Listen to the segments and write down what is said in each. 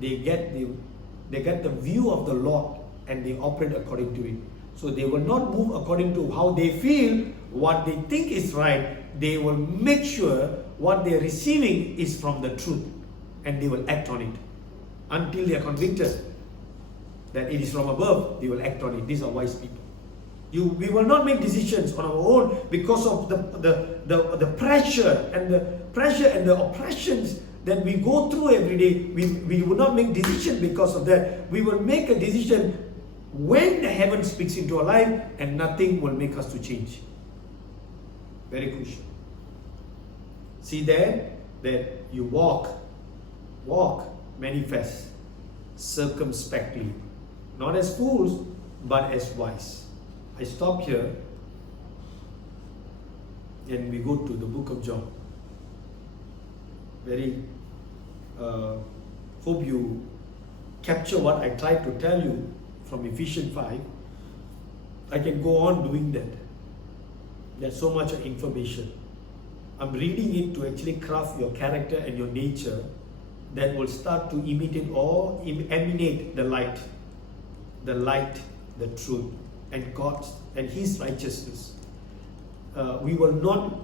they get the view of the Lord and they operate according to it. So they will not move according to how they feel, what they think is right. They will make sure what they are receiving is from the truth, and they will act on it until they are convicted that it is from above. They will act on it. These are wise people. We will not make decisions on our own because of the pressure and the oppressions that we go through every day. We will not make decisions because of that. We will make a decision when the heaven speaks into our life, and nothing will make us to change. Very crucial. See there that you walk, manifest circumspectly, not as fools, but as wise. I stop here and we go to the book of John. Hope you capture what I tried to tell you from Ephesians 5. I can go on doing that. There's so much information. I'm reading it to actually craft your character and your nature that will start to imitate or emanate the light, the truth, and God's and His righteousness. We will no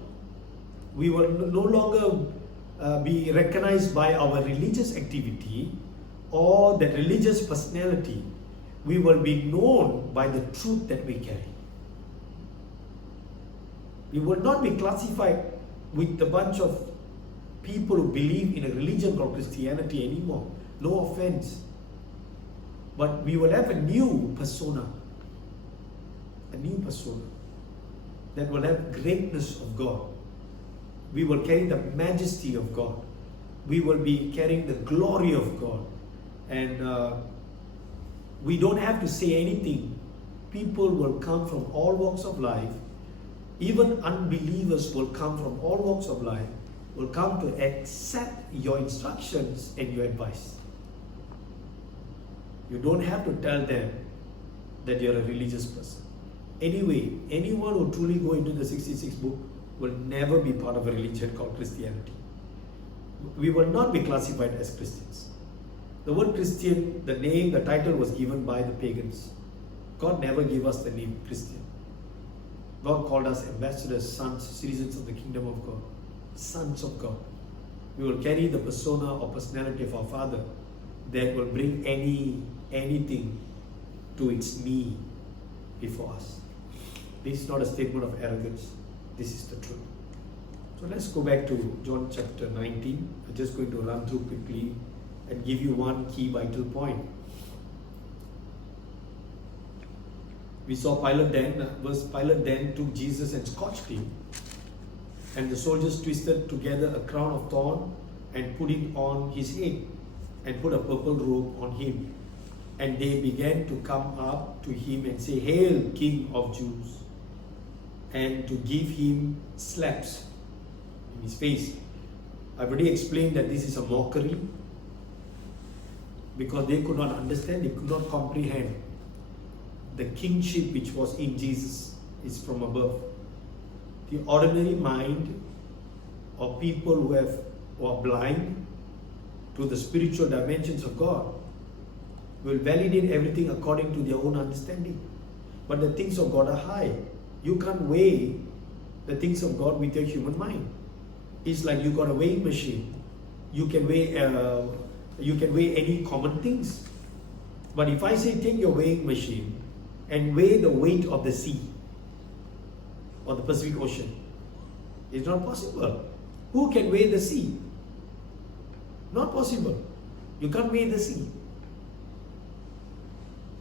longer be recognized by our religious activity or the religious personality. We will be known by the truth that we carry. We will not be classified with a bunch of people who believe in a religion called Christianity anymore. No offense. But we will have a new persona. A new persona that will have greatness of God. We will carry the majesty of God. We will be carrying the glory of God. And we don't have to say anything. People will come from all walks of life. Even unbelievers will come from all walks of life, will come to accept your instructions and your advice. You don't have to tell them that you're a religious person. Anyway, anyone who truly go into the 66 book will never be part of a religion called Christianity. We will not be classified as Christians. The word Christian, the name, the title was given by the pagans. God never gave us the name Christian. God called us ambassadors, sons, citizens of the kingdom of God, sons of God. We will carry the persona or personality of our Father that will bring anything to its knee before us. This is not a statement of arrogance. This is the truth. So let's go back to John chapter 19. I'm just going to run through quickly and give you one key vital point. We saw Pilate then took Jesus and scourged him, and the soldiers twisted together a crown of thorn and put it on his head, and put a purple robe on him. And they began to come up to him and say, "Hail, King of Jews," and to give him slaps in his face. I've already explained that this is a mockery because they could not understand, they could not comprehend the kingship which was in Jesus is from above. The ordinary mind of people who are blind to the spiritual dimensions of God will validate everything according to their own understanding. But the things of God are high. You can't weigh the things of God with your human mind. It's like you got a weighing machine. You can weigh any common things. But if I say take your weighing machine and weigh the weight of the sea or the Pacific Ocean, it's not possible. Who can weigh the sea? Not possible. You can't weigh the sea.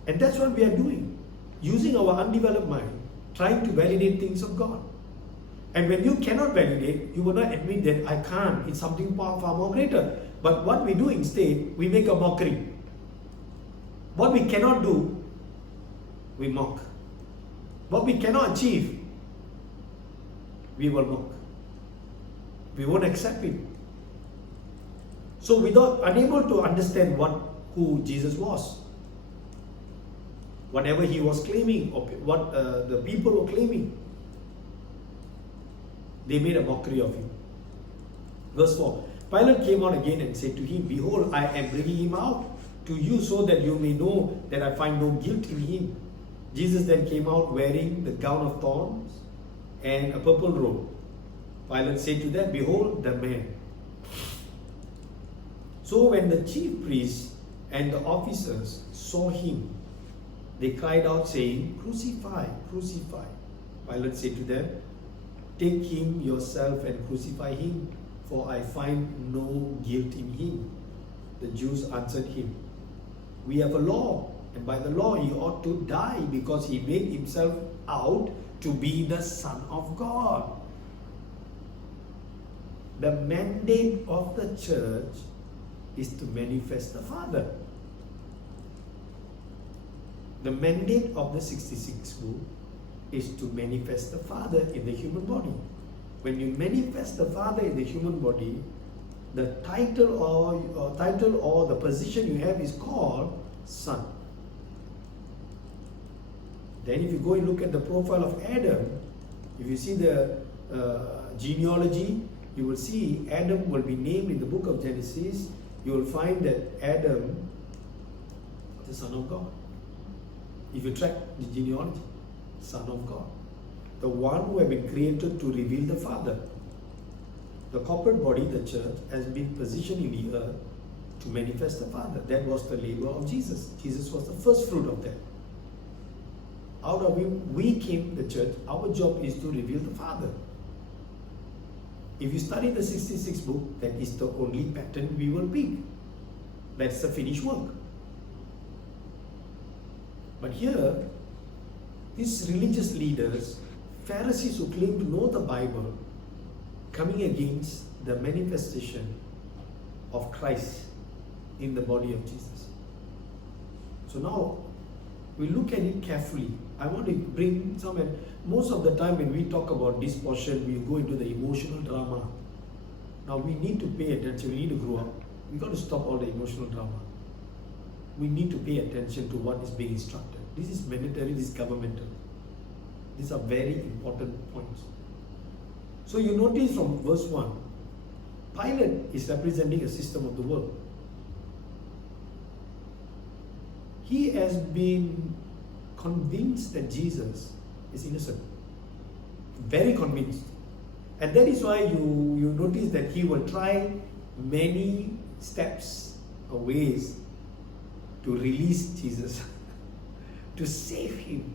And that's what we are doing, using our undeveloped mind, trying to validate things of God. And when you cannot validate, you will not admit that I can't, it's something far more greater. But what we do instead, we make a mockery. What we cannot do, we mock. What we cannot achieve, we will mock. We won't accept it. So unable to understand who Jesus was, whatever he was claiming, or what the people were claiming, they made a mockery of him. Verse 4, Pilate came out again and said to him, Behold, I am bringing him out to you so that you may know that I find no guilt in him. Jesus then came out wearing the gown of thorns and a purple robe. Pilate said to them, Behold the man. So when the chief priests and the officers saw him, they cried out saying, Crucify, crucify. Pilate said to them, Take him yourself and crucify him, for I find no guilt in him. The Jews answered him, We have a law, and by the law he ought to die because he made himself out to be the Son of God. The mandate of the church is to manifest the Father. The mandate of the 66 book is to manifest the Father in the human body. When you manifest the Father in the human body, the title or the position you have is called Son. Then if you go and look at the profile of Adam, if you see the genealogy, you will see Adam will be named in the book of Genesis. You will find that Adam, the Son of God. If you track the genealogy, Son of God. The one who have been created to reveal the Father. The corporate body, the church, has been positioned in the earth to manifest the Father. That was the labor of Jesus. Jesus was the first fruit of that. Out of him, we came, the church. Our job is to reveal the Father. If you study the 66 book, that is the only pattern we will pick. That's the finished work. But here, these religious leaders, Pharisees who claim to know the Bible, coming against the manifestation of Christ in the body of Jesus. So now, we look at it carefully. I want to bring some, and most of the time when we talk about this portion, we go into the emotional drama. Now we need to pay attention, we need to grow up. We got to stop all the emotional drama. We need to pay attention to what is being instructed. This is mandatory, this is governmental. These are very important points. So you notice from verse 1, Pilate is representing a system of the world. He has been convinced that Jesus is innocent. Very convinced. And that is why you notice that he will try many steps or ways to release Jesus, to save him.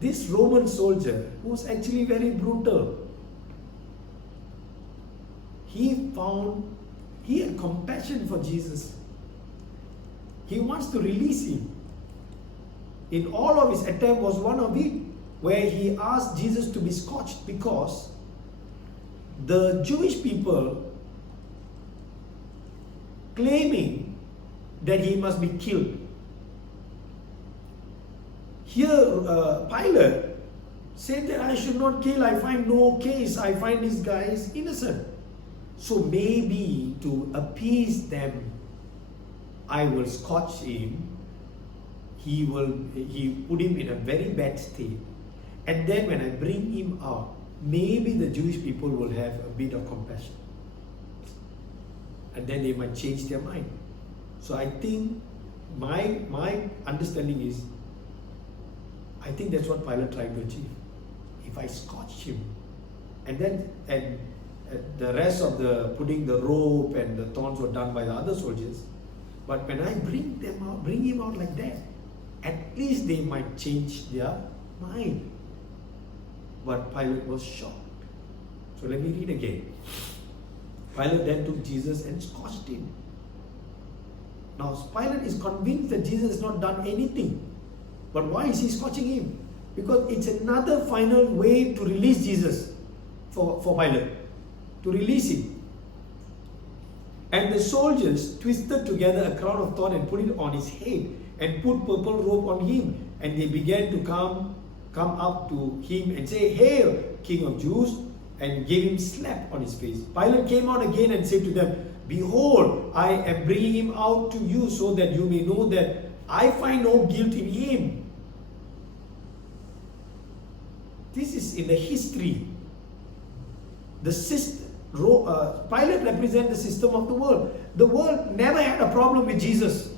This Roman soldier, who was actually very brutal, he had compassion for Jesus. He wants to release him. In all of his attempt was one of it, where he asked Jesus to be scourged because the Jewish people claiming that he must be killed. Here Pilate said that I should not kill, I find no case, I find this guy is innocent. So maybe to appease them, I will scourge him. He put him in a very bad state. And then when I bring him out, maybe the Jewish people will have a bit of compassion. And then they might change their mind. So I think my understanding is, I think that's what Pilate tried to achieve. If I scourge him, and the rest of the putting the rope and the thorns were done by the other soldiers. But when I bring him out like that, at least they might change their mind. But Pilate was shocked. So let me read again. Pilate then took Jesus and scourged him. Now Pilate is convinced that Jesus has not done anything. But why is he scourging him? Because it's another final way to release Jesus for Pilate. To release him. And the soldiers twisted together a crown of thorns and put it on his head and put purple robe on him. And they began to come up to him and say, Hail, King of Jews, and gave him slap on his face. Pilate came out again and said to them, Behold, I am bringing him out to you so that you may know that I find no guilt in him. This is in the history. The system, Pilate represents the system of the world. The world never had a problem with Jesus.